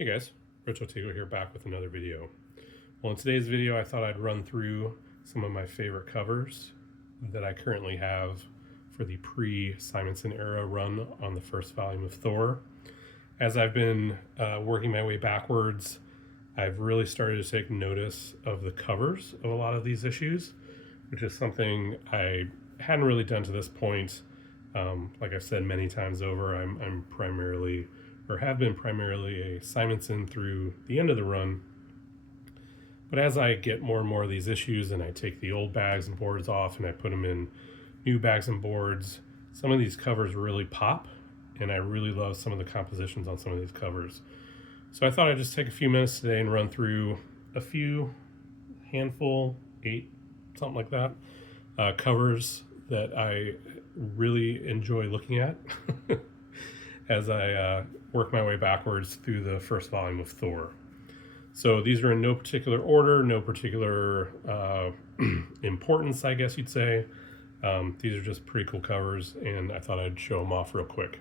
Hey guys, Rich Otego here, back with another video. Well, in today's video I thought I'd run through some of my favorite covers that I currently have for the pre-Simonson era run on the first volume of THOR. As I've been working my way backwards, I've really started to take notice of the covers of a lot of these issues, which is something I hadn't really done to this point. Like I've said many times over, I'm primarily, or have been primarily, a Simonson through the end of the run. But as I get more and more of these issues and I take the old bags and boards off and I put them in new bags and boards, some of these covers really pop, and I really love some of the compositions on some of these covers. So I thought I'd just take a few minutes today and run through a few, handful, 8, something like that, covers that I really enjoy looking at as I work my way backwards through the first volume of THOR. So these are in no particular order, no particular importance, I guess you'd say. These are just pretty cool covers, and I thought I'd show them off real quick.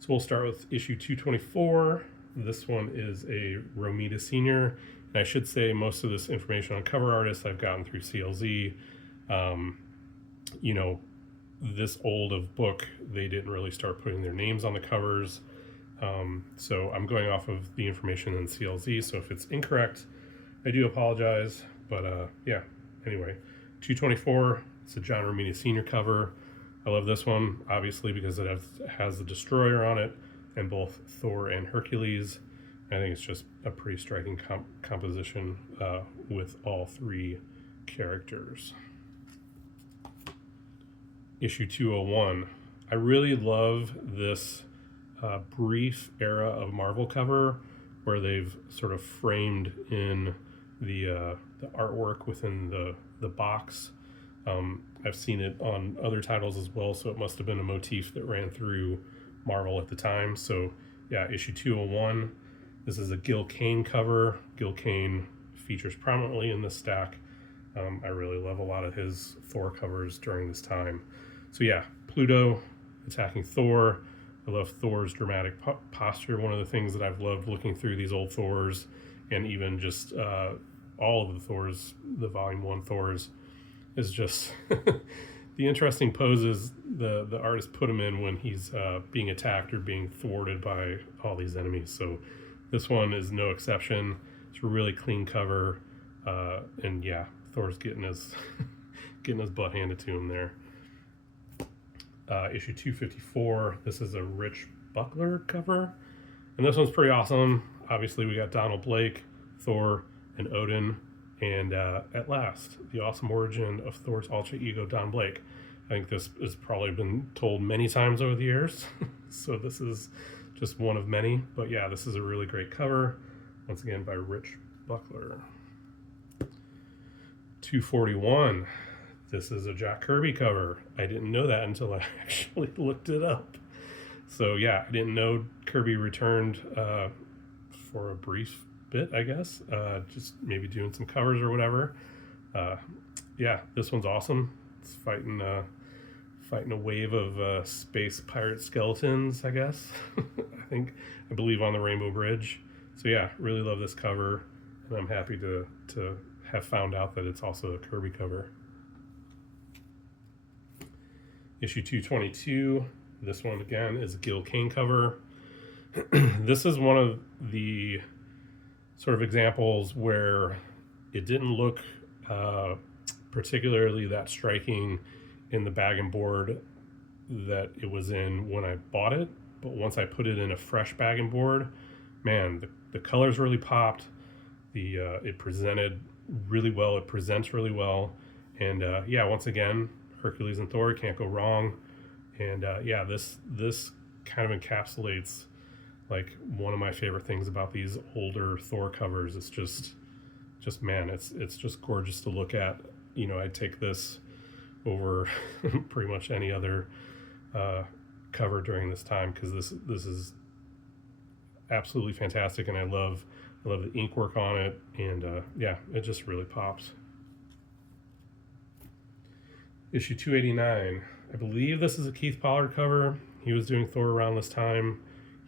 So we'll start with issue 224. This one is a Romita Senior, and I should say most of this information on cover artists I've gotten through CLZ. You know, this old of book, they didn't really start putting their names on the covers. So I'm going off of the information in CLZ, so if it's incorrect, I do apologize. But yeah, anyway, 224, it's a John Romita Sr. cover. I love this one, obviously, because it has the Destroyer on it, and both Thor and Hercules. I think it's just a pretty striking composition with all 3 characters. Issue 201. I really love this brief era of Marvel cover where they've sort of framed in the artwork within the box. I've seen it on other titles as well, so it must have been a motif that ran through Marvel at the time. So yeah, issue 201. This is a Gil Kane cover. Gil Kane features prominently in this stack. I really love a lot of his Thor covers during this time. So yeah, Pluto attacking Thor. I love Thor's dramatic posture. One of the things that I've loved looking through these old Thors, and even just all of the Thors, the Volume 1 Thors, is just the interesting poses the artist put him in when he's being attacked or being thwarted by all these enemies. So this one is no exception. It's a really clean cover, and yeah, Thor's getting his getting his butt handed to him there. Issue 254, this is a Rich Buckler cover, and this one's pretty awesome. Obviously we got Donald Blake, Thor, and Odin, and at last, the awesome origin of Thor's alter ego, Don Blake. I think this has probably been told many times over the years, so this is just one of many. But yeah, this is a really great cover, once again by Rich Buckler. 241. This is a Jack Kirby cover. I didn't know that until I actually looked it up. So yeah, I didn't know Kirby returned for a brief bit, I guess. Just maybe doing some covers or whatever. Yeah, this one's awesome. It's fighting a wave of space pirate skeletons, I guess. I believe on the Rainbow Bridge. So yeah, really love this cover, and I'm happy to have found out that it's also a Kirby cover. Issue 222. This one again is a Gil Kane cover. This is one of the sort of examples where it didn't look particularly that striking in the bag and board that it was in when I bought it, but once I put it in a fresh bag and board, man, the colors really popped. It presented really well. It presents really well, and yeah, once again, Hercules and Thor, can't go wrong. And yeah, this kind of encapsulates like one of my favorite things about these older Thor covers. It's just man, it's just gorgeous to look at. You know, I'd take this over pretty much any other cover during this time, because this is absolutely fantastic, and I love the ink work on it, and yeah, it just really pops. Issue 289. I believe this is a Keith Pollard cover. He was doing Thor around this time.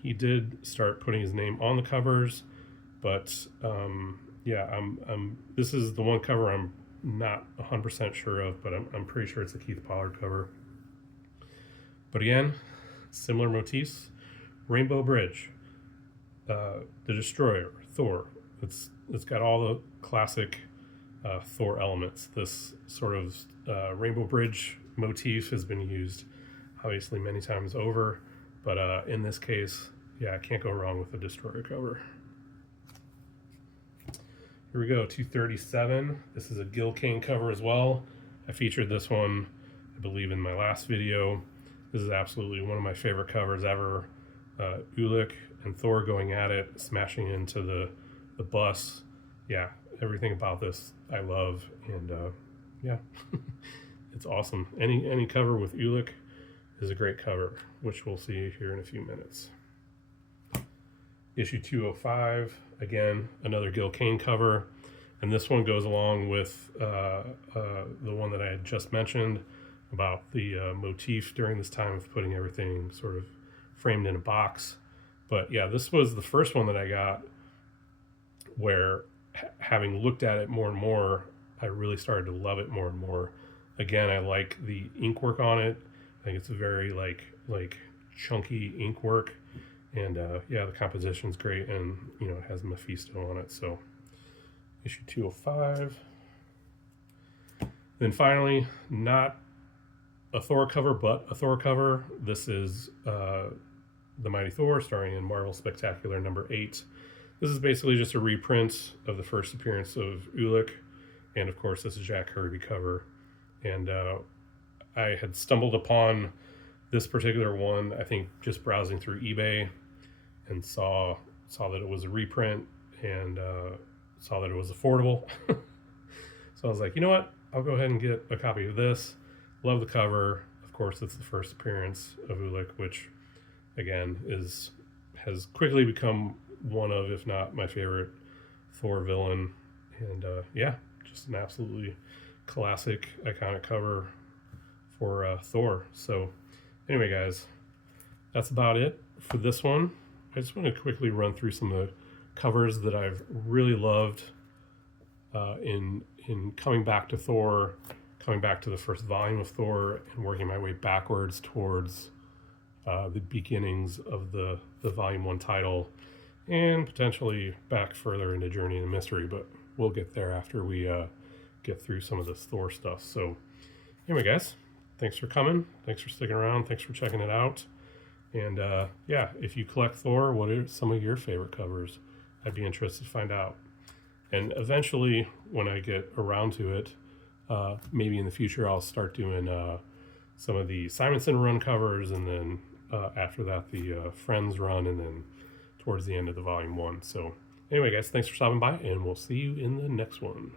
He did start putting his name on the covers, but yeah, this is the one cover I'm not 100% sure of, but I'm pretty sure it's a Keith Pollard cover. But again, similar motifs. Rainbow Bridge, the Destroyer, Thor. It's got all the classic Thor elements. This sort of Rainbow Bridge motif has been used obviously many times over, but in this case, yeah, I can't go wrong with the Destroyer cover. Here we go, 237. This is a Gil Kane cover as well. I featured this one, I believe, in my last video. This is absolutely one of my favorite covers ever. Ulik and Thor going at it, smashing into the bus. Yeah, everything about this I love, and yeah, it's awesome. Any cover with Ulik is a great cover, which we'll see here in a few minutes. Issue 205, again, another Gil Kane cover, and this one goes along with the one that I had just mentioned about the motif during this time of putting everything sort of framed in a box. But yeah, this was the first one that I got where, having looked at it more and more, I really started to love it more and more. Again, I like the ink work on it. I think it's a very like chunky ink work, and yeah, the composition's great, and you know, it has Mephisto on it. So issue 205. Then finally, not a Thor cover, but a Thor cover. This is The Mighty Thor, starring in Marvel Spectacular #8. This is basically just a reprint of the first appearance of Ulik, and of course this is Jack Kirby cover. And I had stumbled upon this particular one, I think, just browsing through eBay, and saw that it was a reprint, and saw that it was affordable. So I was like, you know what? I'll go ahead and get a copy of this. Love the cover. Of course, it's the first appearance of Ulik, which again has quickly become one of, if not my favorite, Thor villain. And yeah, just an absolutely classic, iconic cover for Thor. So anyway, guys, that's about it for this one. I just want to quickly run through some of the covers that I've really loved in coming back to Thor, coming back to the first volume of Thor, and working my way backwards towards the beginnings of the Volume 1 title, and potentially back further into Journey and Mystery, but we'll get there after we get through some of this Thor stuff. So anyway, guys, thanks for coming. Thanks for sticking around. Thanks for checking it out. And yeah, if you collect Thor, what are some of your favorite covers? I'd be interested to find out. And eventually, when I get around to it, maybe in the future, I'll start doing some of the Simonson run covers, and then after that, the Friends run, and then towards the end of the Volume 1. So anyway, guys, thanks for stopping by, and we'll see you in the next one.